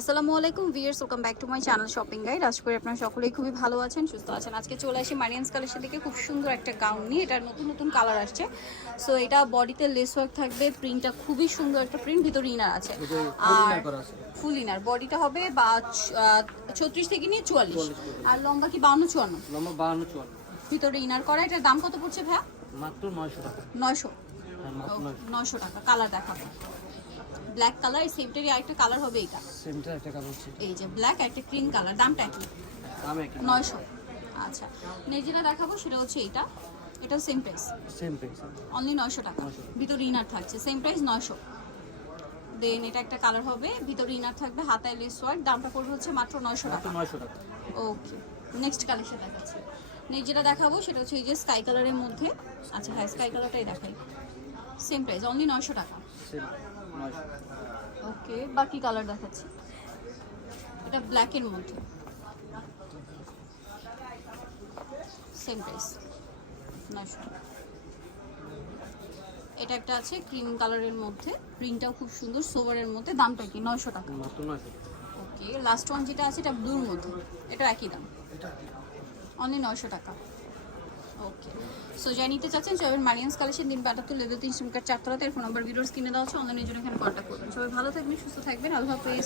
আসসালামু আলাইকুম viewers welcome back to my channel shopping guide. আশা করি আপনারা সকলেই খুবই ভালো আছেন সুস্থ আছেন। আজকে চলে আসি মারিয়ান্স কালেকশন থেকে খুব সুন্দর একটা গাউন নিয়ে এটা নতুন নতুন কালার আসছে। সো এটা বডিতে লেস ওয়ার্ক থাকবে প্রিন্টটা খুবই সুন্দর একটা প্রিন্ট ভিতরে ইনার আছে। আর ফুল ইনার বডিটা হবে বা ছত্রিশ থেকে নিয়ে চুয়াল্লিশ। আর লম্বা কি বাউন্ন চুয়ান্ন? লম্বা বাহান্ন চুয়ান্ন। ভিতরে ইনার করা এটার দাম কত পড়ছে ভাইয়া? মাত্র নয়শো টাকা। নয়শো। হ্যাঁ মাত্র নয়শো নয়শো টাকা কালার দেখাবো। ব্ল্যাক কালার সেমটারই আরেকটা কালার হবে এইটা। সেমটা একটা কালার হচ্ছে। এই যে ব্ল্যাক একটা ক্রিম কালার দামটা কি দাম একই। নয়শো। আচ্ছা নেজিটা দেখাবো সেটা হচ্ছে এইটা। এটা same price same price only নয়শো টাকা। 900 ভিতরে ইনার থাকছে। সেম প্রাইস নয়শো। দেন এটা একটা কালার হবে। ভিতরে ইনার থাকবে হাতায় লেস ওয়ার্ক দামটা পড়বে হচ্ছে মাত্র নয়শো মাত্র টাকা। নয়শো টাকা। ওকে নেক্সট কালেকশন দেখাচ্ছি। নেক্সট যেটা দেখাবো সেটা হচ্ছে এই যে স্কাই কালারের মধ্যে। আচ্ছা হ্যাঁ স্কাই কালারটাই দেখাই। সেম প্রাইস অনলি নয়শো টাকা। ওকে বাকি কালার দেখাচ্ছি? এটা ব্ল্যাকের মধ্যে। সেম প্রাইস নয়শো এটা একটা আছে ক্রিম কালারের মধ্যে প্রিন্টটাও খুব সুন্দর সোভারের মধ্যে দামটা কি? নয়শো টাকা। মাত্র নয়শো টাকা। ওকে লাস্ট ওয়ান যেটা আছে এটা ব্লুর মধ্যে। এটা একই দাম। অনলি নয়শো টাকা। ওকে সো যাই নিতে চাচ্ছেন, সবাই মারিয়ান্স কালেকশন দিন আটাত্তর লেভেল তিন সিম কার্ড চারতলাতে ফোন নম্বর ভিডিওস কিনে দেওয়া হচ্ছে অনলাইনের জন্য এখানে কন্ট্যাক্ট করবেন। সবাই ভালো থাকবেন, সুস্থ থাকবেন। আল্লাহ হাফেজ।